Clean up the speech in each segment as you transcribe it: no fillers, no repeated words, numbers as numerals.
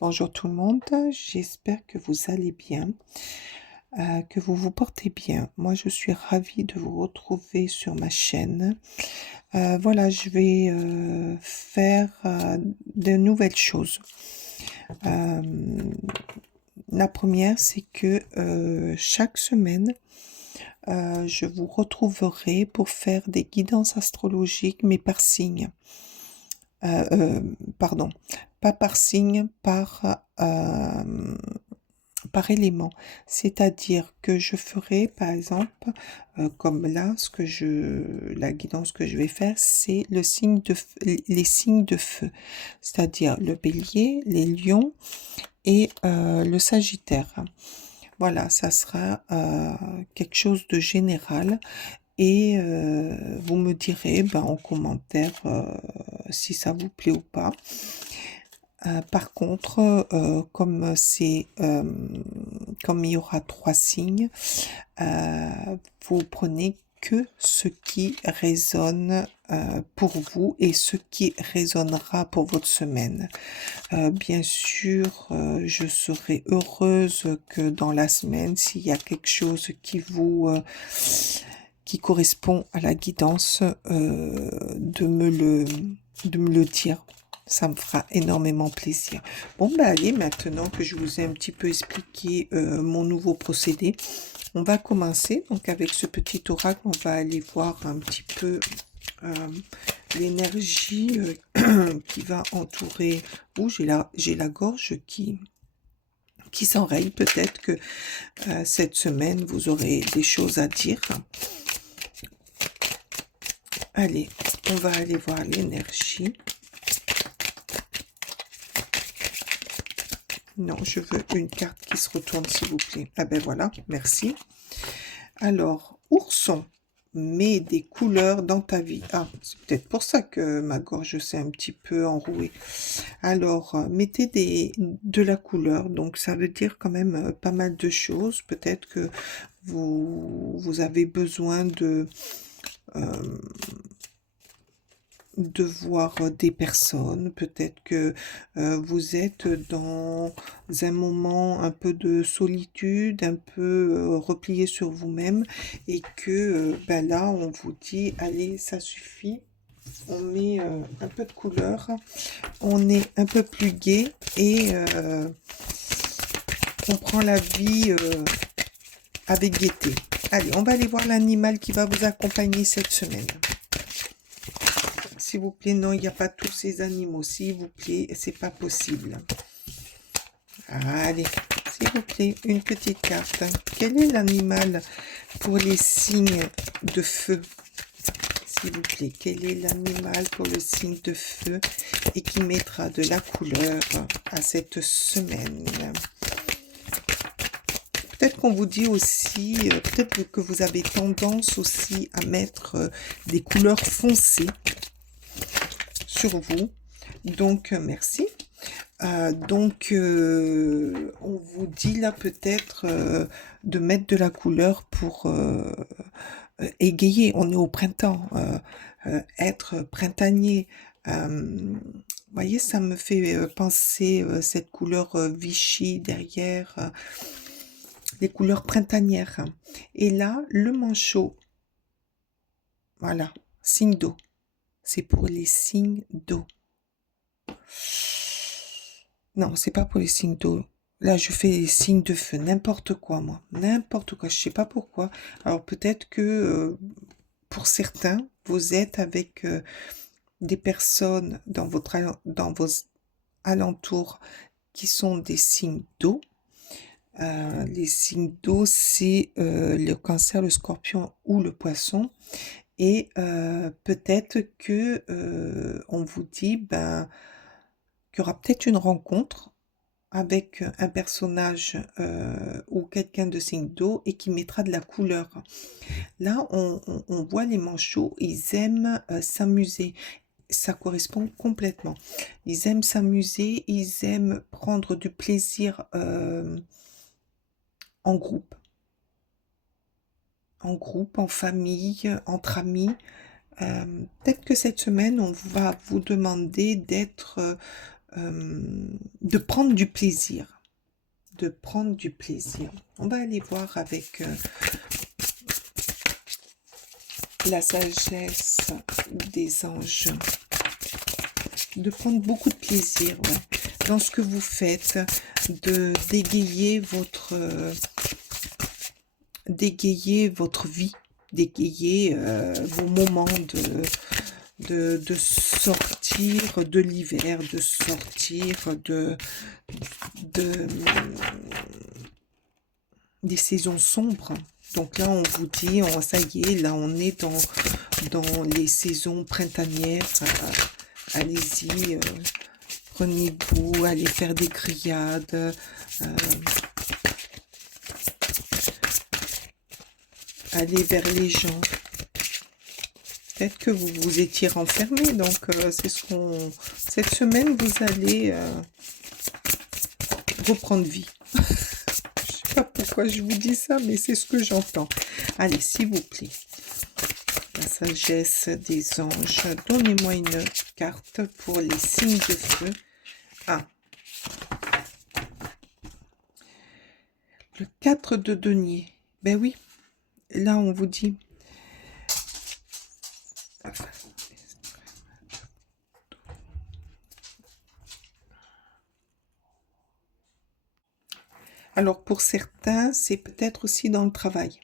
Bonjour tout le monde, j'espère que vous allez bien, que vous vous portez bien. Moi, je suis ravie de vous retrouver sur ma chaîne. Voilà, je vais faire de nouvelles choses. Euh, la première, c'est que chaque semaine, je vous retrouverai pour faire des guidances astrologiques, mais par signe. Euh, pardon, pas par signe, par élément. C'est-à-dire que je ferai, par exemple, comme là, la guidance que je vais faire, c'est les signes de feu. C'est-à-dire le bélier, les lions et le sagittaire. Voilà, ça sera quelque chose de général et vous me direz en commentaire si ça vous plaît ou pas. Par contre, comme il y aura 3 signes, vous prenez que ce qui résonne pour vous et ce qui résonnera pour votre semaine. Bien sûr, je serai heureuse que dans la semaine, s'il y a quelque chose qui correspond à la guidance, de me le dire. Ça me fera énormément plaisir. Bon, allez, maintenant que je vous ai un petit peu expliqué mon nouveau procédé, on va commencer. Donc, avec ce petit oracle, on va aller voir un petit peu euh, l'énergie qui va entourer. Oh, j'ai la gorge qui s'enraye. Peut-être que cette semaine, vous aurez des choses à dire. Allez, on va aller voir l'énergie. Non, je veux une carte qui se retourne, s'il vous plaît. Ah ben voilà, merci. Alors, ourson, mets des couleurs dans ta vie. Ah, c'est peut-être pour ça que ma gorge s'est un petit peu enrouée. Alors, mettez de la couleur. Donc, ça veut dire quand même pas mal de choses. Peut-être que vous avez besoin euh, de voir des personnes, peut-être que vous êtes dans un moment un peu de solitude, un peu replié sur vous-même et que là on vous dit allez ça suffit, on met un peu de couleur, on est un peu plus gai et on prend la vie avec gaieté. Allez, on va aller voir l'animal qui va vous accompagner cette semaine. S'il vous plaît, non, il n'y a pas tous ces animaux. S'il vous plaît, c'est pas possible. Allez, s'il vous plaît, une petite carte. Quel est l'animal pour les signes de feu? S'il vous plaît, quel est l'animal pour le signe de feu et qui mettra de la couleur à cette semaine? Peut-être qu'on vous dit aussi, peut-être que vous avez tendance aussi à mettre des couleurs foncées sur vous. Donc, merci. On vous dit là peut-être de mettre de la couleur pour égayer. On est au printemps, être printanier. Vous voyez, ça me fait penser cette couleur Vichy derrière, les couleurs printanières. Et là, le manchot, voilà, signe d'eau. C'est pour les signes d'eau. Non, c'est pas pour les signes d'eau. Là, je fais les signes de feu, n'importe quoi, moi. N'importe quoi, je sais pas pourquoi. Alors, peut-être que pour certains, vous êtes avec des personnes dans vos alentours qui sont des signes d'eau. Les signes d'eau, c'est le cancer, le scorpion ou le poisson. Et peut-être que on vous dit qu'il y aura peut-être une rencontre avec un personnage ou quelqu'un de signe d'eau et qui mettra de la couleur. Là, on voit les manchots, ils aiment s'amuser. Ça correspond complètement. Ils aiment s'amuser, ils aiment prendre du plaisir en groupe. En groupe, en famille, entre amis. Peut-être que cette semaine, on va vous demander d'être de prendre du plaisir. De prendre du plaisir. On va aller voir avec la sagesse des anges. De prendre beaucoup de plaisir, ouais, dans ce que vous faites, de dégayer votre vie, dégayer vos moments de sortir de l'hiver, de sortir de, des saisons sombres. Donc là, on vous dit, ça y est, là, on est dans les saisons printanières. Allez-y, prenez goût, allez faire des grillades. Allez vers les gens. Peut-être que vous vous étiez renfermé, donc c'est ce qu'on... Cette semaine, vous allez reprendre vie. Je sais pas pourquoi je vous dis ça, mais c'est ce que j'entends. Allez, s'il vous plaît. La sagesse des anges. Donnez-moi une carte pour les signes de feu. Ah. Le 4 de denier. Ben oui. Là, on vous dit... Alors, pour certains, c'est peut-être aussi dans le travail.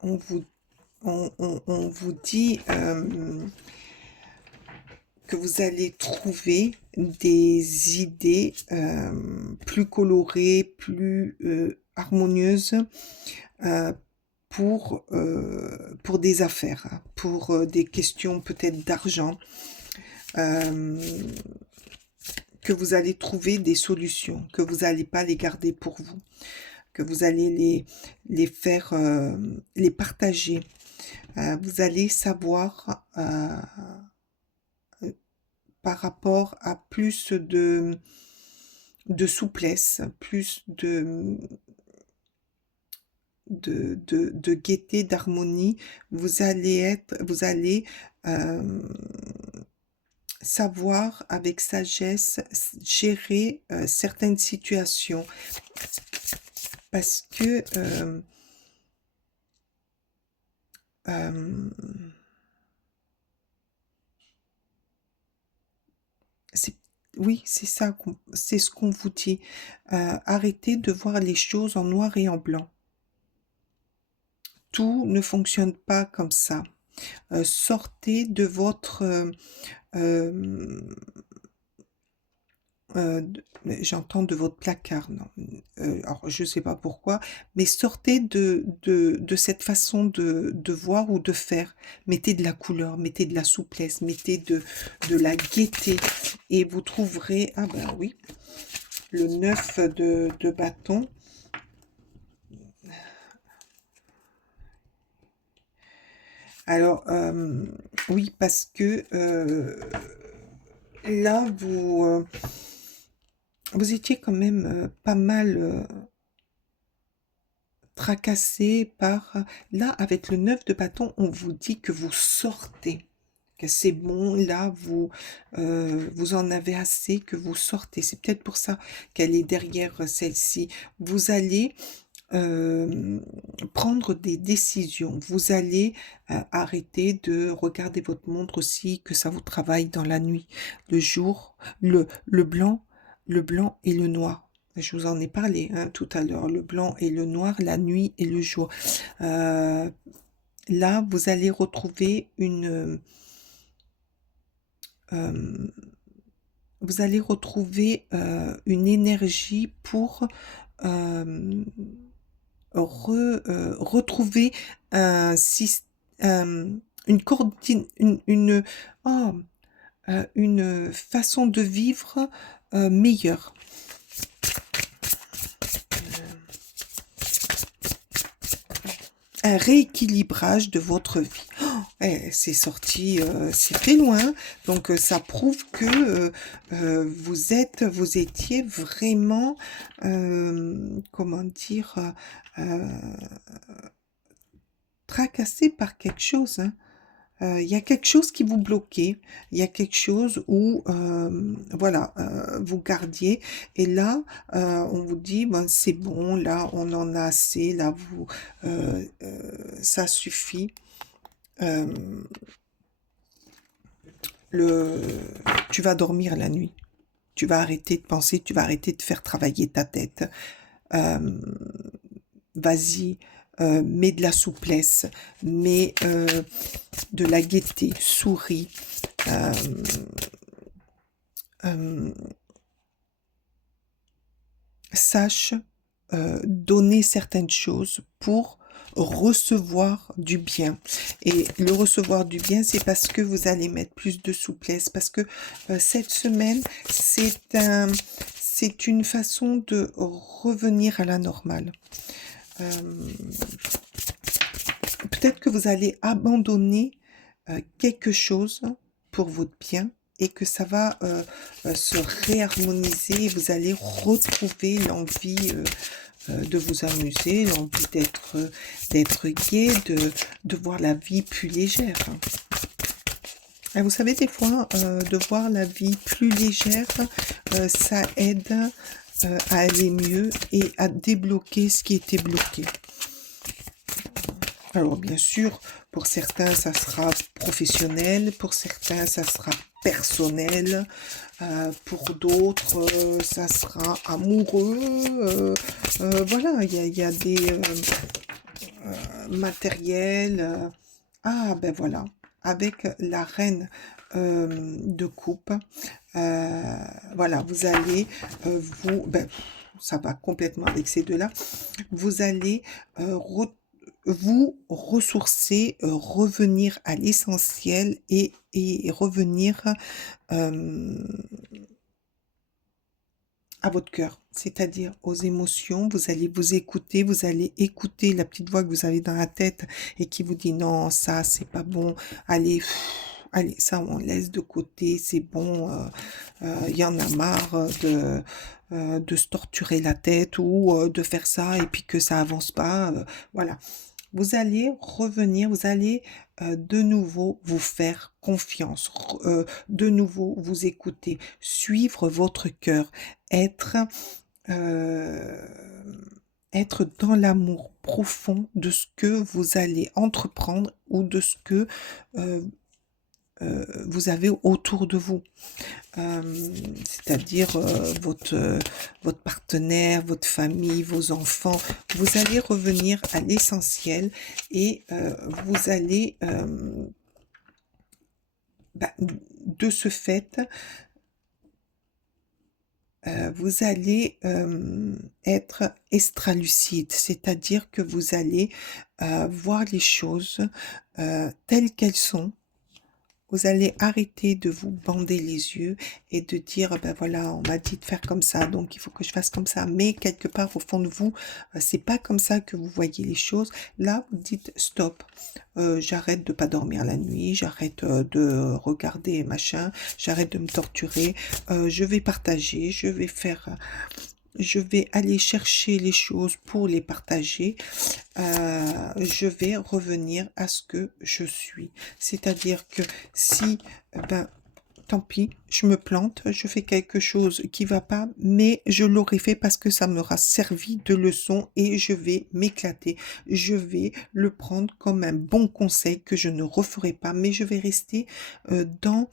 On vous dit que vous allez trouver des idées plus colorées, plus harmonieuses pour des affaires, hein, pour des questions peut-être d'argent, que vous allez trouver des solutions, que vous n'allez pas les garder pour vous, que vous allez les faire, les partager. Vous allez savoir par rapport à plus de souplesse, plus de gaieté, d'harmonie. Vous allez savoir avec sagesse gérer certaines situations, parce que oui, c'est ça, c'est ce qu'on vous dit. Arrêtez de voir les choses en noir et en blanc. Tout ne fonctionne pas comme ça. Sortez de votre... j'entends de votre placard, non. Alors, je ne sais pas pourquoi, mais sortez de cette façon de voir ou de faire. Mettez de la couleur, mettez de la souplesse, mettez de la gaieté, et vous trouverez, ah ben oui, le 9 de bâton. Alors, oui, parce que là, vous étiez quand même pas mal tracassé par... Là, avec le 9 de bâton, on vous dit que vous sortez, que c'est bon, là, vous en avez assez, que vous sortez. C'est peut-être pour ça qu'elle est derrière celle-ci. Vous allez prendre des décisions. Vous allez arrêter de regarder votre montre aussi, que ça vous travaille dans la nuit. Le jour, le blanc et le noir. Je vous en ai parlé hein, tout à l'heure. Le blanc et le noir, la nuit et le jour. Là, vous allez retrouver une... vous allez retrouver une énergie pour retrouver un système, une façon de vivre meilleure. Un rééquilibrage de votre vie. C'est sorti, c'est très loin, donc ça prouve que vous étiez vraiment, comment dire, tracassé par quelque chose, hein. Il y a quelque chose qui vous bloquait, il y a quelque chose où, voilà, vous gardiez, et là, on vous dit, ben, c'est bon, là, on en a assez, là, ça suffit. Euh, le, Tu vas dormir la nuit, tu vas arrêter de penser, tu vas arrêter de faire travailler ta tête. Euh, Vas-y, mets de la souplesse, mets de la gaieté, souris. Euh, euh, Sache donner certaines choses pour recevoir du bien. Et le recevoir du bien, c'est parce que vous allez mettre plus de souplesse, parce que cette semaine, c'est une façon de revenir à la normale. Euh, Peut-être que vous allez abandonner quelque chose pour votre bien et que ça va se réharmoniser. Vous allez retrouver l'envie de vous amuser, l'envie d'être gai, de voir la vie plus légère. Et vous savez, des fois, de voir la vie plus légère, ça aide à aller mieux et à débloquer ce qui était bloqué. Alors bien sûr, pour certains, ça sera professionnel, pour certains, ça sera personnel, pour d'autres, ça sera amoureux. Voilà, il y a des matériels. Ah ben voilà, avec la reine de coupe, voilà, vous allez ça va complètement avec ces deux-là, vous allez vous ressourcer, revenir à l'essentiel et revenir à votre cœur, c'est-à-dire aux émotions. Vous allez vous écouter, vous allez écouter la petite voix que vous avez dans la tête et qui vous dit non, ça c'est pas bon, allez, allez, ça on laisse de côté, c'est bon, il y en a marre de se torturer la tête ou de faire ça et puis que ça avance pas, voilà. Vous allez revenir, vous allez de nouveau vous faire confiance, de nouveau vous écouter, suivre votre cœur, être, euh, être dans l'amour profond de ce que vous allez entreprendre ou de ce que euh, vous avez autour de vous. C'est-à-dire votre partenaire, votre famille, vos enfants. Vous allez revenir à l'essentiel et vous allez, de ce fait, vous allez être extralucide, c'est-à-dire que vous allez voir les choses telles qu'elles sont. Vous allez arrêter de vous bander les yeux et de dire, ben voilà, on m'a dit de faire comme ça, donc il faut que je fasse comme ça. Mais quelque part, au fond de vous, c'est pas comme ça que vous voyez les choses. Là, vous dites, stop, j'arrête de pas dormir la nuit, j'arrête de regarder machin, j'arrête de me torturer, je vais partager, je vais aller chercher les choses pour les partager. Je vais revenir à ce que je suis. C'est-à-dire que si, ben, tant pis, je me plante, je fais quelque chose qui va pas, mais je l'aurais fait parce que ça m'aura servi de leçon et je vais m'éclater. Je vais le prendre comme un bon conseil que je ne referai pas, mais je vais rester dans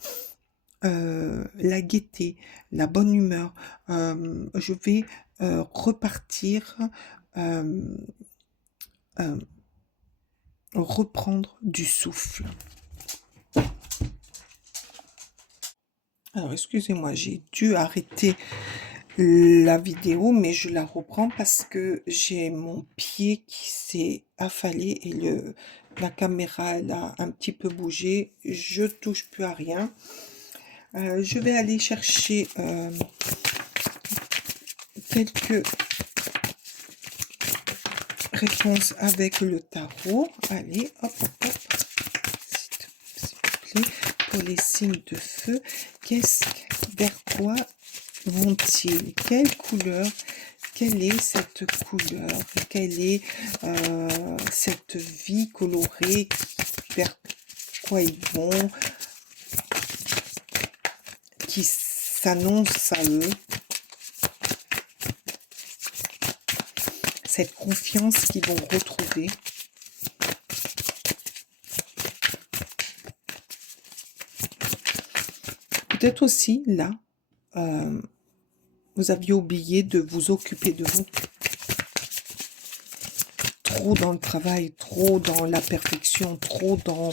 la gaieté, la bonne humeur. Je vais repartir, euh, euh, reprendre du souffle. Alors, excusez-moi, j'ai dû arrêter la vidéo, mais je la reprends parce que j'ai mon pied qui s'est affalé et la caméra, elle a un petit peu bougé. Je touche plus à rien. Je vais aller chercher quelques réponses avec le tarot. Allez, hop, hop, hop. S'il vous plaît. Pour les signes de feu, vers quoi vont-ils? Quelle couleur? Quelle est cette couleur? Quelle est cette vie colorée? quoi ils vont, qui s'annonce à eux. Cette confiance qu'ils vont retrouver. Peut-être aussi, là, vous aviez oublié de vous occuper de vous. Trop dans le travail, trop dans la perfection, trop dans,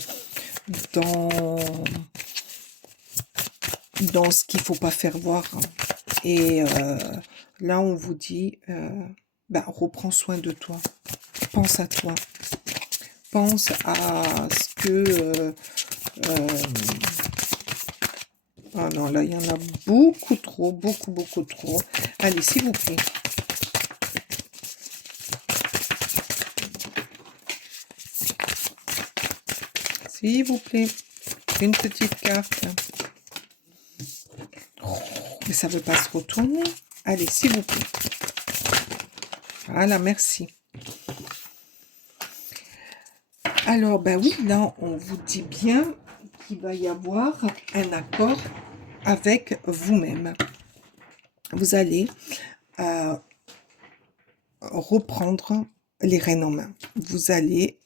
dans ce qu'il faut pas faire voir. Et là, on vous dit, reprends soin de toi. Pense à toi. Pense à ce que... ah non, là, il y en a beaucoup trop, beaucoup trop. Allez, s'il vous plaît. S'il vous plaît. Une petite carte. Oh, mais ça ne veut pas se retourner. Allez, s'il vous plaît. Voilà, merci. Alors, ben oui, là, on vous dit bien qu'il va y avoir un accord avec vous-même. Vous allez reprendre les rênes en main. Vous allez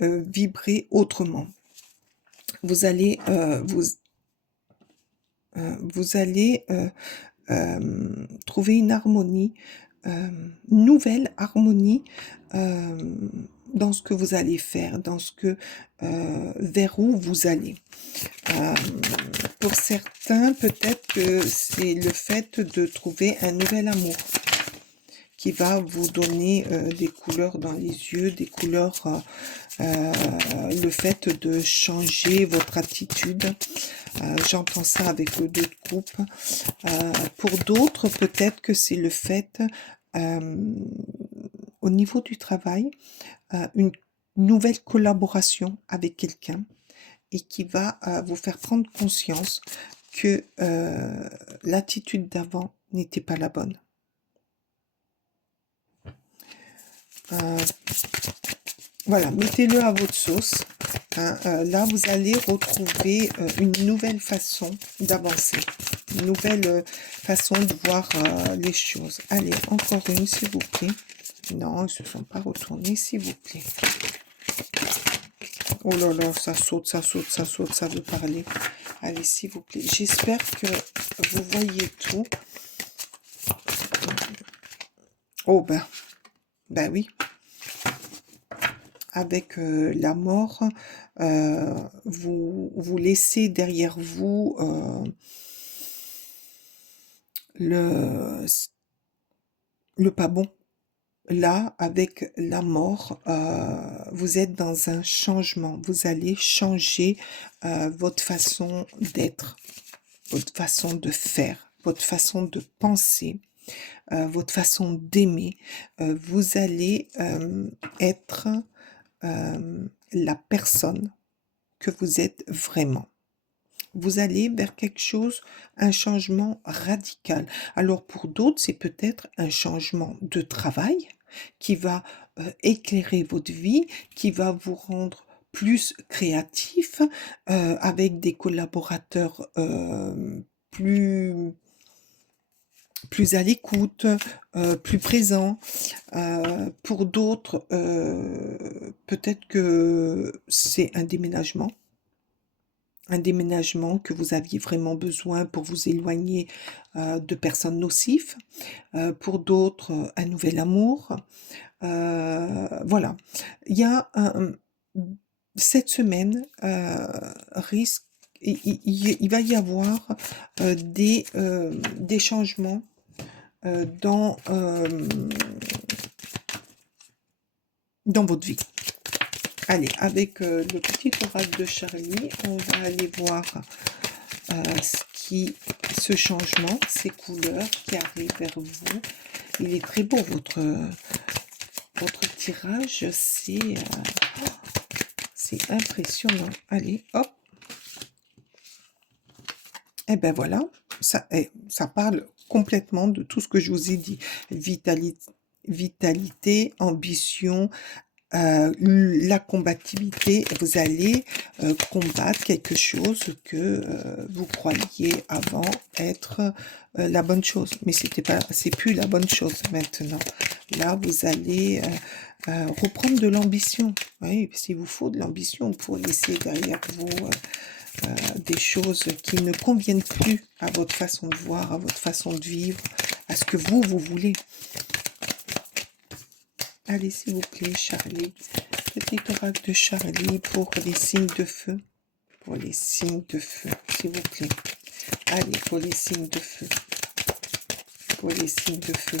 vibrer autrement. Vous allez trouver une harmonie, nouvelle harmonie dans ce que vous allez faire, dans ce que vers où vous allez. Pour certains, peut-être que c'est le fait de trouver un nouvel amour qui va vous donner des couleurs dans les yeux, des couleurs, le fait de changer votre attitude. J'entends ça avec le 2 de coupe. Pour d'autres, peut-être que c'est le fait, au niveau du travail, une nouvelle collaboration avec quelqu'un et qui va vous faire prendre conscience que l'attitude d'avant n'était pas la bonne. Voilà, mettez-le à votre sauce. Hein. Là, vous allez retrouver une nouvelle façon d'avancer, une nouvelle façon de voir les choses. Allez, encore une, s'il vous plaît. Non, ils ne se sont pas retournés, s'il vous plaît. Oh là là, ça saute, ça veut parler. Allez, s'il vous plaît. J'espère que vous voyez tout. Oh, ben oui. Avec la mort, vous laissez derrière vous le pas bon. Là, avec la mort, vous êtes dans un changement. Vous allez changer votre façon d'être, votre façon de faire, votre façon de penser, votre façon d'aimer. Vous allez être la personne que vous êtes vraiment. Vous allez vers quelque chose, un changement radical. Alors pour d'autres, c'est peut-être un changement de travail qui va éclairer votre vie, qui va vous rendre plus créatif, avec des collaborateurs plus à l'écoute, plus présents. Pour d'autres, peut-être que c'est un déménagement que vous aviez vraiment besoin pour vous éloigner de personnes nocives. Pour d'autres, un nouvel amour. Voilà. Il y a cette semaine, il va y avoir des changements dans votre vie. Allez, avec le petit oracle de Charlie, on va aller voir ce changement, ces couleurs qui arrivent vers vous. Il est très beau, votre tirage, c'est impressionnant. Allez, hop. Et ben voilà, ça parle complètement de tout ce que je vous ai dit. Vitalité, ambition, la combativité, vous allez combattre quelque chose que vous croyiez avant être la bonne chose, mais c'est plus la bonne chose maintenant. Là, vous allez reprendre de l'ambition. Oui, s'il vous faut de l'ambition pour laisser derrière vous des choses qui ne conviennent plus à votre façon de voir, à votre façon de vivre, à ce que vous voulez. Allez, s'il vous plaît, Charlie. Petit oracle de Charlie pour les signes de feu. Pour les signes de feu, s'il vous plaît. Allez, pour les signes de feu. Pour les signes de feu.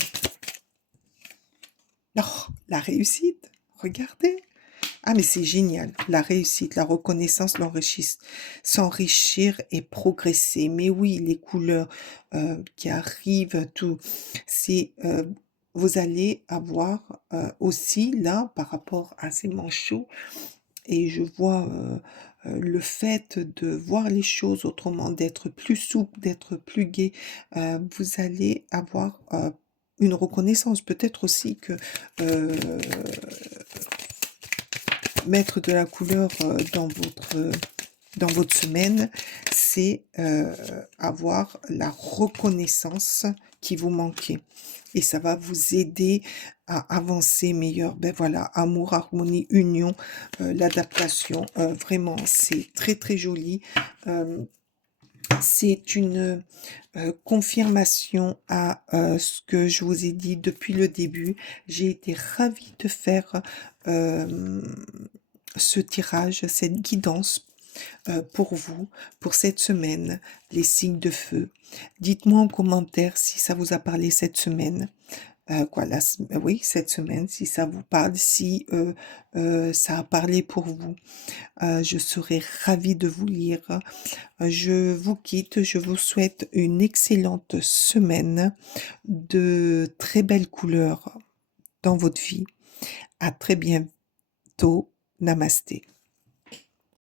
Oh, la réussite. Regardez. Ah, mais c'est génial. La réussite, la reconnaissance, s'enrichir et progresser. Mais oui, les couleurs qui arrivent, tout, c'est... vous allez avoir aussi, là, par rapport à ces manchots, et je vois le fait de voir les choses autrement, d'être plus souple, d'être plus gai, vous allez avoir une reconnaissance. Peut-être aussi que mettre de la couleur dans votre semaine, c'est avoir la reconnaissance qui vous manquait. Et ça va vous aider à avancer meilleur. Ben voilà, amour, harmonie, union, l'adaptation. Vraiment, c'est très très joli. C'est une confirmation à ce que je vous ai dit depuis le début. J'ai été ravie de faire ce tirage, cette guidance pour vous, pour cette semaine, les signes de feu. Dites-moi en commentaire si ça vous a parlé cette semaine. Oui, cette semaine, si ça vous parle, si ça a parlé pour vous. Je serai ravie de vous lire. Je vous quitte, je vous souhaite une excellente semaine, de très belles couleurs dans votre vie. À très bientôt. Namasté.